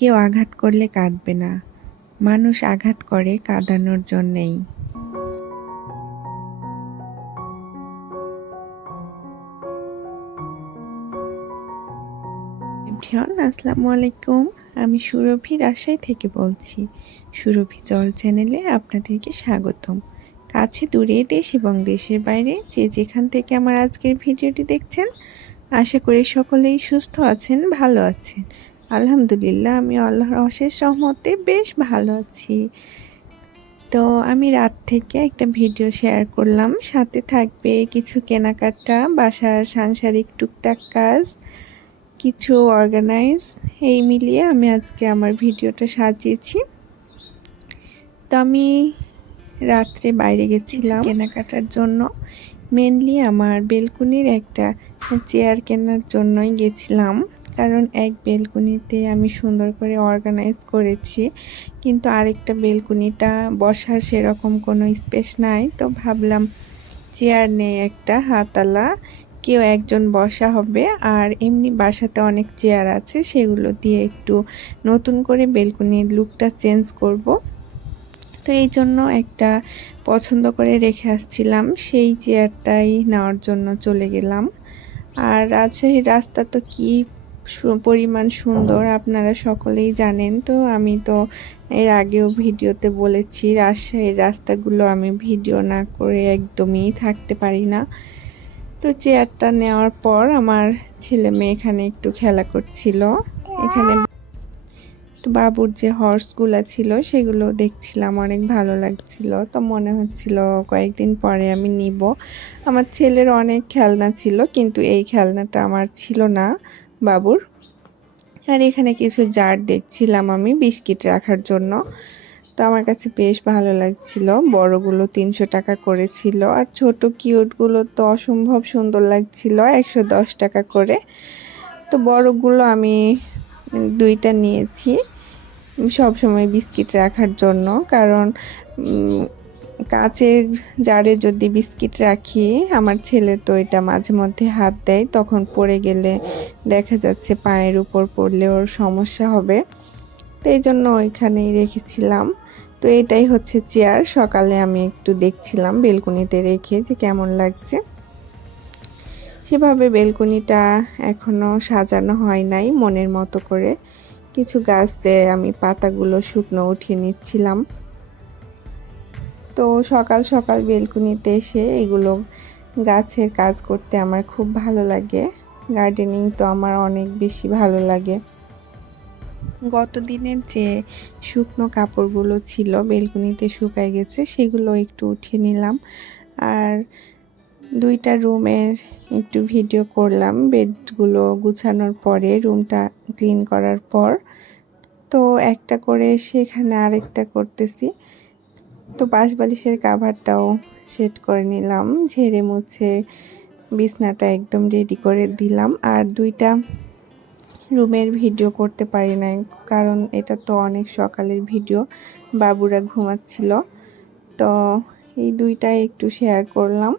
কেউ আঘাত করলে কাঁদবে না। মানুষ আঘাত করে কাঁদানোর জন্যেই। আসসালামু আলাইকুম। আমি সুরভি রাজশাহী থেকে বলছি। সুরভি জল চ্যানেলে আপনাদেরকে স্বাগতম। কাছে দূরে দেশ এবং দেশের বাইরে যে যেখান থেকে আমার আজকের ভিডিওটি দেখছেন, আশা করি সকলেই সুস্থ আছেন, ভালো আছেন। আলহামদুলিল্লাহ আমি আল্লাহর অশেষ সহমতে বেশ ভালো আছি। তো আমি রাত থেকে একটা ভিডিও শেয়ার করলাম সাথে থাকবে কিছু কেনাকাটা বাসার সাংসারিক টুকটাক কাজ কিছু অর্গানাইজ এই মিলিয়ে আমি আজকে আমার ভিডিওটা সাজিয়েছি। তো আমি রাত্রে বাইরে গেছিলাম। কেনাকাটার জন্য মেনলি আমার বেলকুনির একটা চেয়ার কেনার জন্যই গেছিলাম। কারণ এক বেলকুনিতে আমি সুন্দর করে অর্গানাইজ করেছি। কিন্তু আরেকটা বেলকুনিটা বসার সেরকম কোনো স্পেস নাই। তো ভাবলাম চেয়ার নেই একটা হাতালা কেউ একজন বসা হবে। আর এমনি বাসাতে অনেক চেয়ার আছে, সেগুলো দিয়ে একটু নতুন করে বেলকুনির লুকটা চেঞ্জ করব। তো এই জন্য একটা পছন্দ করে রেখে আসছিলাম, সেই চেয়ারটাই নেওয়ার জন্য চলে গেলাম। আর রাজশাহীর রাস্তা তো কি পরিমাণ সুন্দর, আপনারা সকলেই জানেন। তো আমি তো এর আগেও ভিডিওতে বলেছি, রাজশাহীর রাস্তাগুলো আমি ভিডিও না করে একদমই থাকতে পারি না। তো চেয়ারটা নেওয়ার পর আমার ছেলে মেয়ে এখানে একটু খেলা করছিল। এখানে বাবুর যে হর্সগুলো ছিল, সেগুলো দেখছিলাম, অনেক ভালো লাগছিল। তো মনে হচ্ছিল কয়েকদিন পরে আমি নিব। আমার ছেলের অনেক খেলনা ছিল, কিন্তু এই খেলনাটা আমার ছিল না। বাবুর। আর এখানে কিছু জার দেখছিলাম আমি বিস্কিট রাখার জন্য। তো আমার কাছে বেশ ভালো লাগছিল। বড়গুলো তিনশো টাকা করেছিল। আর ছোট কিউটগুলো তো অসম্ভব সুন্দর লাগছিল, একশো দশ টাকা করে। তো বড়গুলো আমি দুইটা নিয়েছি সব সময় বিস্কিট রাখার জন্য। কারণ কাচের জারে যদি বিস্কিট রাখি, আমার ছেলে তো এটা মাঝে মধ্যে হাত দেয়, তখন পড়ে গেলে দেখা যাচ্ছে পায়ের উপর পড়লে ওর সমস্যা হবে। তো এই জন্য ওইখানেই রেখেছিলাম। তো এটাই হচ্ছে চেয়ার, সকালে আমি একটু দেখছিলাম বেলকুনিতে রেখে যে কেমন লাগছে। সেভাবে বেলকুনিটা এখনও সাজানো হয় নাই মনের মতো করে। কিছু গাছে আমি পাতাগুলো শুকনো উঠিয়ে নিচ্ছিলাম। তো সকাল সকাল বেলকুনিতে এসে এগুলো গাছের কাজ করতে আমার খুব ভালো লাগে। গার্ডেনিং তো আমার অনেক বেশি ভালো লাগে। গত দিনের যে শুকনো কাপড়গুলো ছিল বেলকুনিতে শুকায় গেছে, সেগুলো একটু উঠিয়ে নিলাম। আর দুইটা রুমের একটু ভিডিও করলাম বেডগুলো গুছানোর পরে রুমটা ক্লিন করার পর। তো একটা করে সেখানে আরেকটা করতেছি। তো বাঁশ বালিশের কাভারটাও সেট করে নিলাম, ঝেড়ে মুছে বিছনাটা একদম রেডি করে দিলাম। আর দুইটা রুমের ভিডিও করতে পারি নাই, কারণ এটা তো অনেক সকালের ভিডিও বাবুরা ঘুমাচ্ছিল। তো এই দুইটাই একটু শেয়ার করলাম।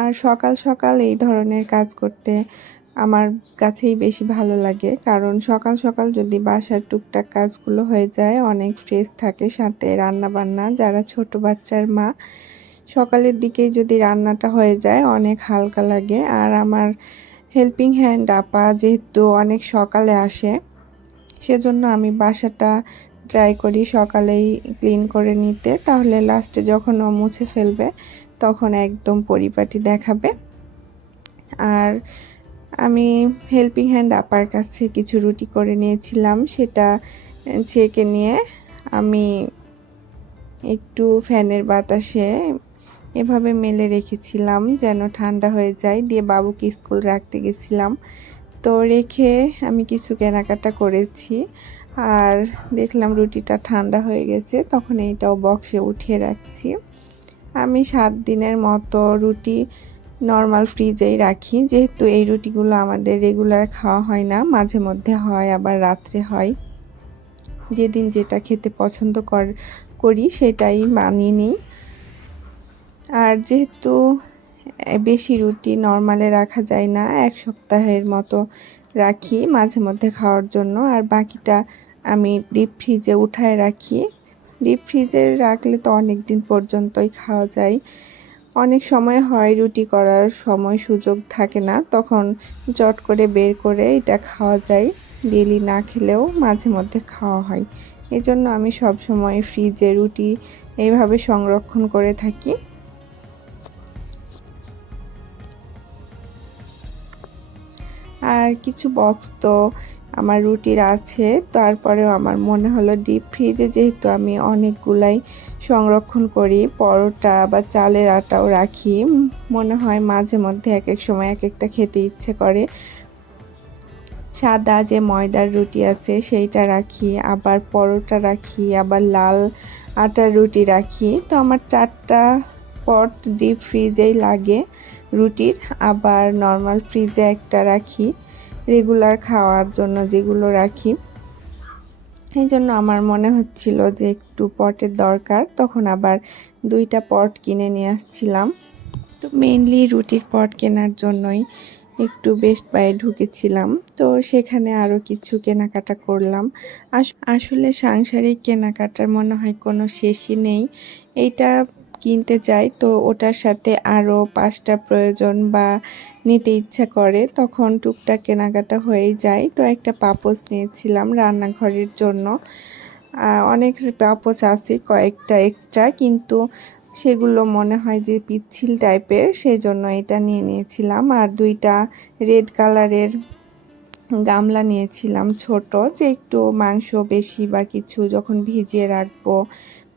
আর সকাল সকাল এই ধরনের কাজ করতে আমার কাছেই বেশি ভালো লাগে। কারণ সকাল সকাল যদি বাসার টুকটাক কাজগুলো হয়ে যায়, অনেক ফ্রেশ থাকে সাথে রান্না বান্না যারা ছোট বাচ্চার মা, সকালের দিকে যদি রান্নাটা হয়ে যায়, অনেক হালকা লাগে। আর আমার হেল্পিং হ্যান্ড আপা যেহেতু অনেক সকালে আসে, সেজন্য আমি বাসাটা ট্রাই করি সকালেই ক্লিন করে নিতে। তাহলে লাস্টে যখন ও মুছে ফেলবে, তখন একদম পরিপাটি দেখাবে। আর আমি হেল্পিং হ্যান্ড আপার কাছে কিছু রুটি করে নিয়েছিলাম, সেটা ছেঁকে নিয়ে আমি একটু ফ্যানের বাতাসে এভাবে মেলে রেখেছিলাম যেন ঠান্ডা হয়ে যায়, দিয়ে বাবুকে স্কুল রাখতে গেছিলাম। তো রেখে আমি কিছু কেনাকাটা করেছি আর দেখলাম রুটিটা ঠান্ডা হয়ে গেছে, তখন এইটাও বক্সে উঠিয়ে রাখছি। আমি সাত দিনের মতো রুটি নর্মাল ফ্রিজেই রাখি। যেহেতু এই রুটিগুলো আমাদের রেগুলার খাওয়া হয় না, মাঝে মধ্যে হয়, আবার রাত্রে হয়। যেদিন যেটা খেতে পছন্দ কর, করি সেটাই মানিয়ে নিই। আর যেহেতু বেশি রুটি নর্মালে রাখা যায় না, এক সপ্তাহের মতো রাখি মাঝে মধ্যে খাওয়ার জন্য। আর বাকিটা আমি ডিপ ফ্রিজে উঠায় রাখি। ডিপ ফ্রিজে রাখলে তো অনেক দিন পর্যন্তই খাওয়া যায়। অনেক সময় হয় রুটি করার সময় সুযোগ থাকে না, তখন চট করে বের করে এটা খাওয়া যায়। ডেলি না খেলেও মাঝে মধ্যে খাওয়া হয়। এই জন্য আমি সব সময় ফ্রিজে রুটি এইভাবে সংরক্ষণ করে থাকি। আর কিছু বক্স তো আমার রুটির আছে। তারপরেও আমার মনে হলো ডিপ ফ্রিজে যেহেতু আমি অনেকগুলাই সংরক্ষণ করি, পরোটা বা চালের আটাও রাখি। মনে হয় মাঝে মধ্যে এক এক সময় এক একটা খেতে ইচ্ছে করে। সাদা যে ময়দার রুটি আছে সেইটা রাখি, আবার পরোটা রাখি, আবার লাল আটার রুটি রাখি। তো আমার চারটা পট ডিপ ফ্রিজেই লাগে রুটির, আবার নর্মাল ফ্রিজে একটা রাখি। রেগুলার খাওয়ার জন্য যেগুলো রাখি। এই জন্য আমার মনে হচ্ছিল যে একটু পটের দরকার, তখন আবার দুইটা পট কিনে নিয়ে আসছিলাম। তো মেইনলি রুটির পট কেনার জন্যই একটু বেস্ট বাই ঢুকেছিলাম। তো সেখানে আরও কিছু কেনাকাটা করলাম। আসলে সাংসারিক কেনাকাটার মনে হয় কোনো শেষই নেই। এইটা কিনতে চাই তো ওটার সাথে আরও পাঁচটা প্রয়োজন বা নিতে ইচ্ছা করে, তখন টুকটাক কেনাকাটা হয়েই যায়। তো একটা পাপোস নিয়েছিলাম রান্নাঘরের জন্য। অনেক পাপোস আছে, কয়েকটা এক্সট্রা কিন্তু সেগুলো মনে হয় যে পিচ্ছিল টাইপের সেই জন্য এটা নিয়ে নিয়েছিলাম। আর দুইটা রেড কালারের গামলা নিয়েছিলাম ছোট, যে একটু মাংস বেশি বা কিছু যখন ভিজিয়ে রাখব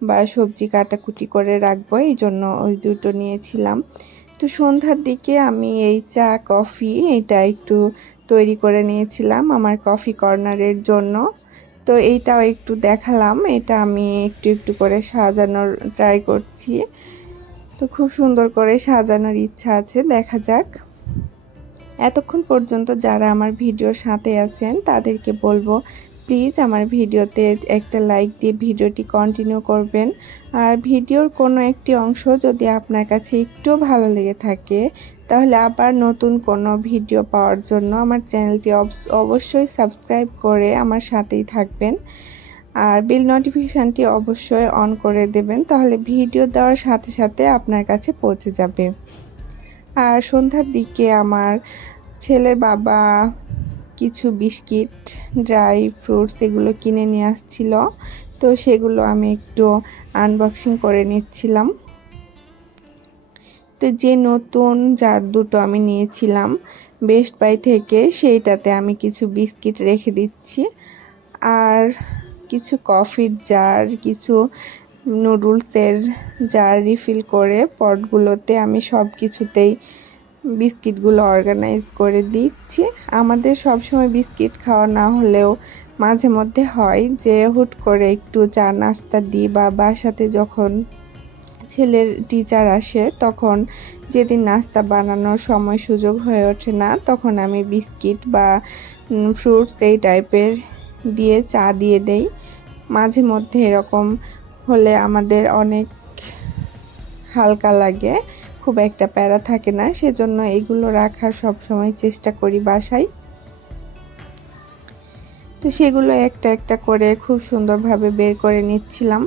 বা সবজি কাটাকুটি করে রাখব এই জন্য ওই দুটো নিয়েছিলাম। তো সন্ধ্যার দিকে আমি এই চা, কফি এটা একটু তৈরি করে নিয়েছিলাম আমার কফি কর্নারের জন্য। তো এইটাও একটু দেখালাম, এটা আমি একটু একটু করে সাজানোর ট্রাই করছি। তো খুব সুন্দর করে সাজানোর ইচ্ছা আছে, দেখা যাক। এতক্ষণ পর্যন্ত যারা আমার ভিডিওর সাথে আছেন তাদেরকে বলব প্লিজ আমার ভিডিওতে একটা লাইক দিয়ে ভিডিওটি কন্টিনিউ করবেন। আর ভিডিওর কোনো একটি অংশ যদি আপনার কাছে একটু ভালো লেগে থাকে, তাহলে আবার নতুন কোনো ভিডিও পাওয়ার জন্য আমার চ্যানেলটি অবশ্যই সাবস্ক্রাইব করে আমার সাথেই থাকবেন। আর বিল নোটিফিকেশানটি অবশ্যই অন করে দেবেন, তাহলে ভিডিও দেওয়ার সাথে সাথে আপনার কাছে পৌঁছে যাবে। আর সন্ধ্যার দিকে আমার ছেলের বাবা কিছু বিস্কিট, ড্রাই ফ্রুটস এগুলো কিনে নিয়ে আসছিল। তো সেগুলো আমি একটু আনবক্সিং করে নিচ্ছিলাম। তো যে নতুন জার দুটো আমি নিয়েছিলাম বেস্ট বাই থেকে সেইটাতে আমি কিছু বিস্কিট রেখে দিচ্ছি। আর কিছু কফির জার কিছু নুডলসের জার রিফিল করে পটগুলোতে আমি সব কিছুতেই বিস্কিটগুলো অর্গানাইজ করে দিচ্ছি। আমাদের সবসময় বিস্কিট খাওয়া না হলেও মাঝে মধ্যে হয় যে, হুট করে একটু চা নাস্তা দিই বা বাসাতে যখন ছেলের টিচার আসে, তখন যেদিন নাস্তা বানানোর সময় সুযোগ হয়ে ওঠে না, তখন আমি বিস্কিট বা ফ্রুটস এই টাইপের দিয়ে চা দিয়ে দেই। মাঝে মধ্যে এরকম হলে আমাদের অনেক হালকা লাগে। খুব একটা প্যারা থাকে না, সেজন্য এগুলো রাখার সব সময় চেষ্টা করি বাসায়। তো সেগুলো একটা একটা করে খুব সুন্দরভাবে বের করে নিচ্ছিলাম।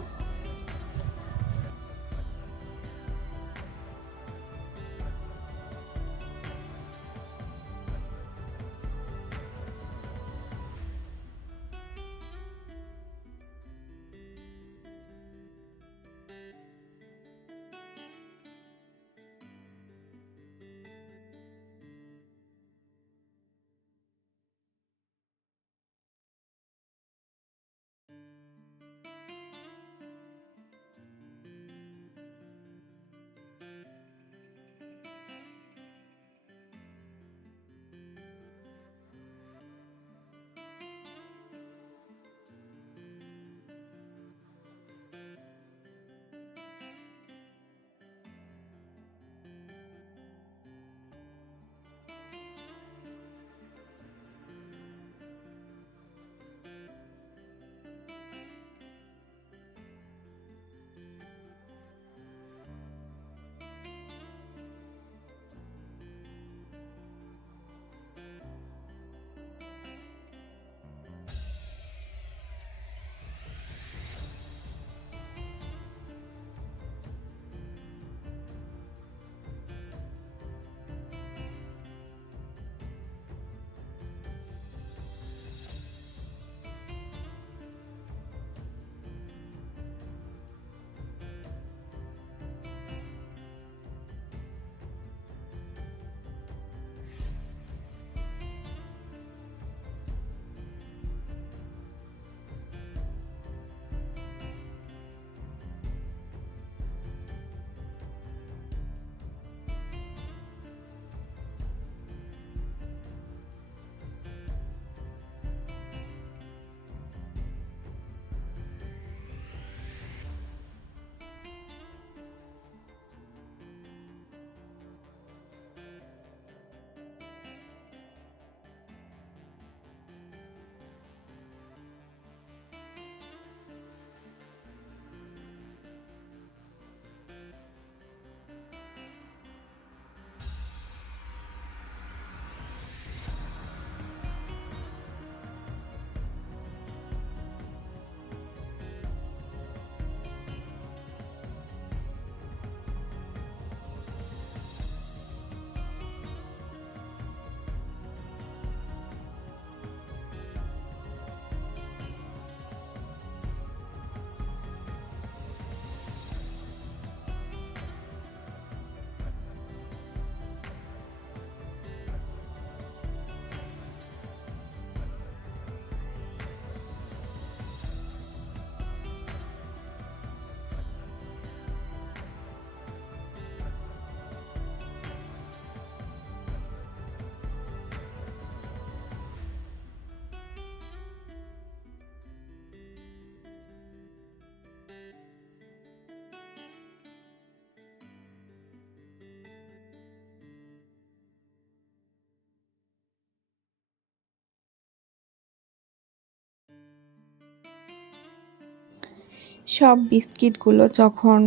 সব বিস্কিটগুলো যখন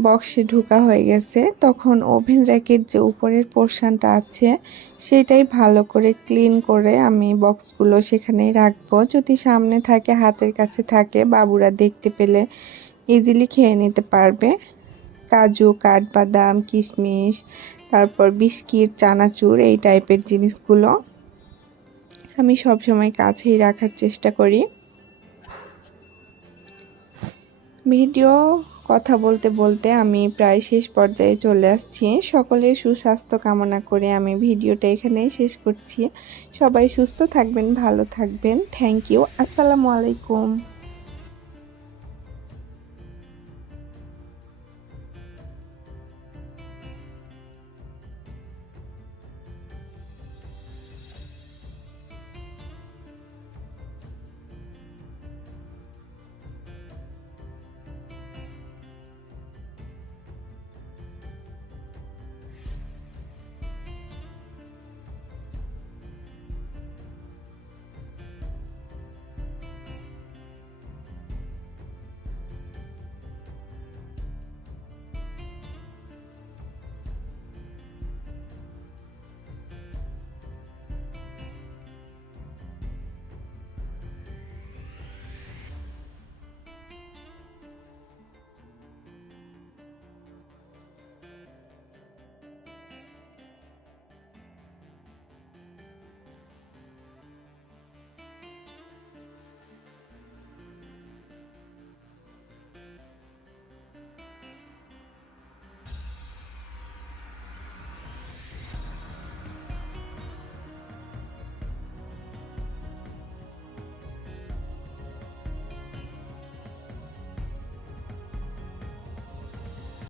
বক্সে ঢোকা হয়ে গেছে, তখন ওভেন র্যাকের যে উপরের পোর্শনটা আছে, সেটাই ভালো করে ক্লিন করে আমি বক্সগুলো সেখানেই রাখব। যদি সামনে থাকে, হাতের কাছে থাকে, বাবুরা দেখতে পেলে ইজিলি খেয়ে নিতে পারবে। কাজু, কাঠবাদাম, কিশমিশ, তারপর বিস্কিট, চানাচুর, এই টাইপের জিনিসগুলো আমি সবসময় কাছেই রাখার চেষ্টা করি। ভিডিও কথা বলতে বলতে আমি প্রায় শেষ পর্যায়ে চলে আসছি। সকলের সুস্বাস্থ্য কামনা করে আমি ভিডিওটা এখানেই শেষ করছি। সবাই সুস্থ থাকবেন, ভালো থাকবেন। থ্যাংক ইউ আসসালামু আলাইকুম।